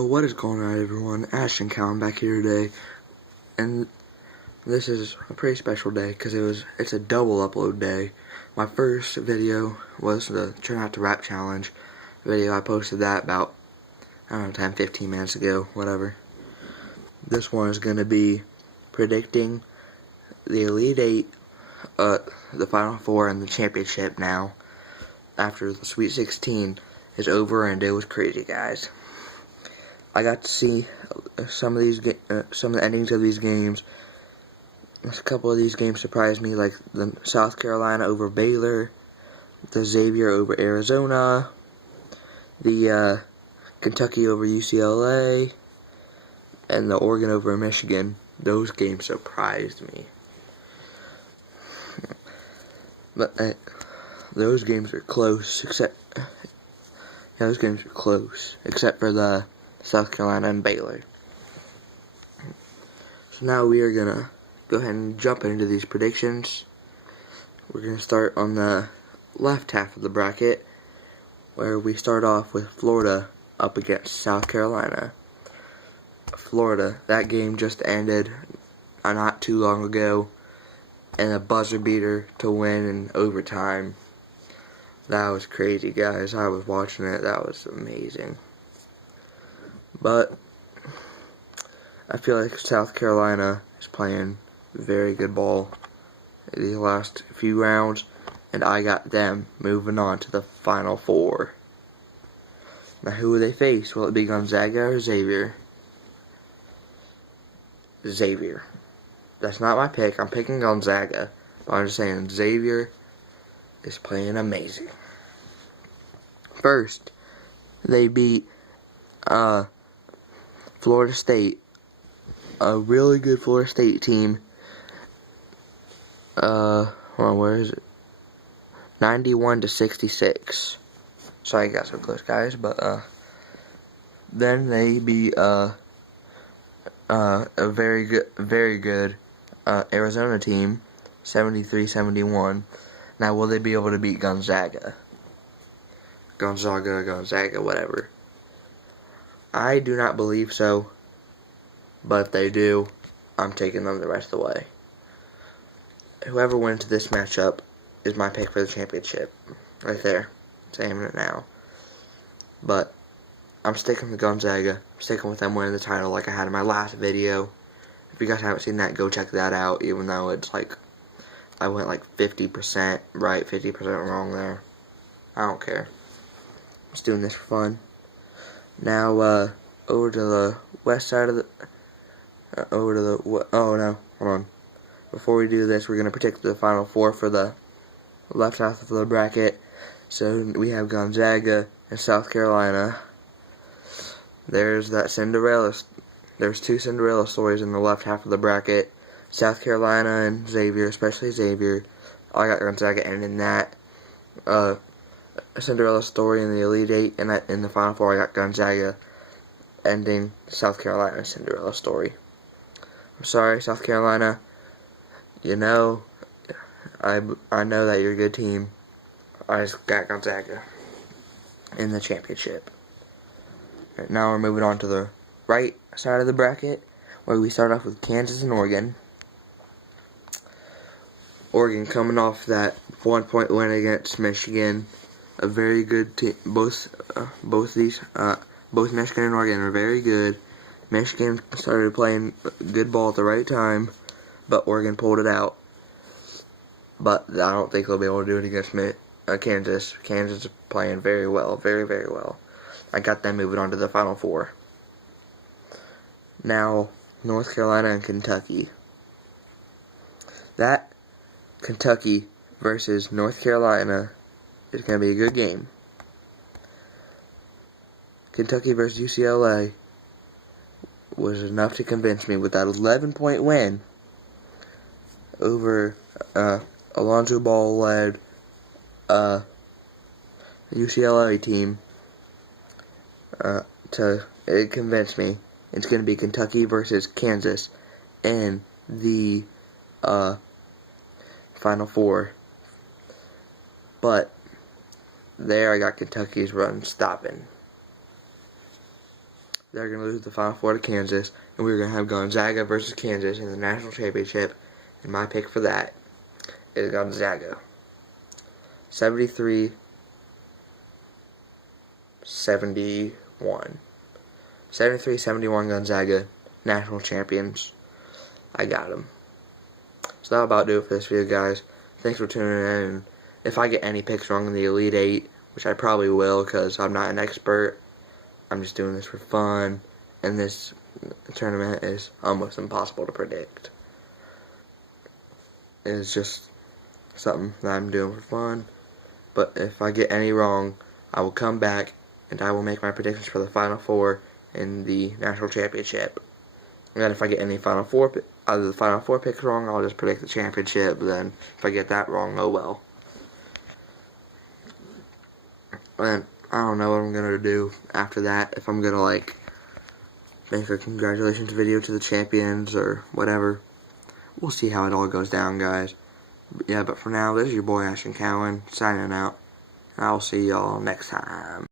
So what is going on, everyone? Ashton Cowan back here today, and this is a pretty special day because it's a double upload day. My first video was the Try Not to Rap Challenge video. I posted that about, I don't know, 10-15 minutes ago, whatever. This one is going to be predicting the Elite Eight, the Final Four, and the championship now after the Sweet 16 is over, and it was crazy, guys. I got to see some of the endings of these games. A couple of these games surprised me, like the South Carolina over Baylor, the Xavier over Arizona, the Kentucky over UCLA, and the Oregon over Michigan. Those games surprised me. But those games are close, except for the South Carolina and Baylor. So now we are gonna go ahead and jump into these predictions. We're gonna start on the left half of the bracket, where we start off with Florida up against South Carolina. Florida, that game just ended not too long ago, and a buzzer beater to win in overtime. That was crazy, guys. I was watching it. That was amazing. But I feel like South Carolina is playing very good ball these last few rounds, and I got them moving on to the Final Four. Now, who will they face? Will it be Gonzaga or Xavier? Xavier. That's not my pick. I'm picking Gonzaga. But I'm just saying Xavier is playing amazing. First, they beat Florida State, a really good Florida State team. Hold on, where is it? 91-66. Sorry, I got so close, guys. But then they beat a very good Arizona team, 73-71. Now, will they be able to beat Gonzaga, whatever? I do not believe so, but if they do, I'm taking them the rest of the way. Whoever wins this matchup is my pick for the championship. Right there. Saying it now. But I'm sticking with Gonzaga. I'm sticking with them winning the title like I had in my last video. If you guys haven't seen that, go check that out, even though it's like, I went like 50% right, 50% wrong there. I don't care. I'm just doing this for fun. Now, over to the west side of the, oh no, hold on. Before we do this, we're going to predict the Final Four for the left half of the bracket. So, we have Gonzaga and South Carolina. There's two Cinderella stories in the left half of the bracket. South Carolina and Xavier, especially Xavier. I got Gonzaga ending that. A Cinderella story in the Elite Eight, and in the Final Four, I got Gonzaga ending South Carolina's Cinderella story. I'm sorry, South Carolina. You know, I know that you're a good team. I just got Gonzaga in the championship. Right, now we're moving on to the right side of the bracket, where we start off with Kansas and Oregon. Oregon coming off that 1-point win against Michigan. A very good team. Both Michigan and Oregon are very good. Michigan started playing good ball at the right time, but Oregon pulled it out. But I don't think they'll be able to do it against Kansas. Kansas is playing very well, very, very well. I got them moving on to the Final Four. Now, North Carolina and Kentucky. That Kentucky versus North Carolina is going to be a good game. Kentucky versus UCLA was enough to convince me with that 11-point win over Alonzo Ball-led UCLA team. It convinced me. It's going to be Kentucky versus Kansas in the Final Four. But there I got Kentucky's run stopping. they're going to lose the Final Four to Kansas, and we're going to have Gonzaga versus Kansas in the national championship. And my pick for that is Gonzaga. 73-71. 73-71 Gonzaga, national champions. I got them. So that'll about do it for this video, guys. Thanks for tuning in. And if I get any picks wrong in the Elite Eight, which I probably will because I'm not an expert, I'm just doing this for fun. And this tournament is almost impossible to predict. It's just something that I'm doing for fun. But if I get any wrong, I will come back and I will make my predictions for the Final Four in the national championship. And if I get any Final Four picks wrong, I'll just predict the championship. Then if I get that wrong, oh well. And I don't know what I'm gonna do after that. If I'm gonna like make a congratulations video to the champions or whatever. We'll see how it all goes down, guys. Yeah, but for now, this is your boy Ashton Cowan signing out. And I'll see y'all next time.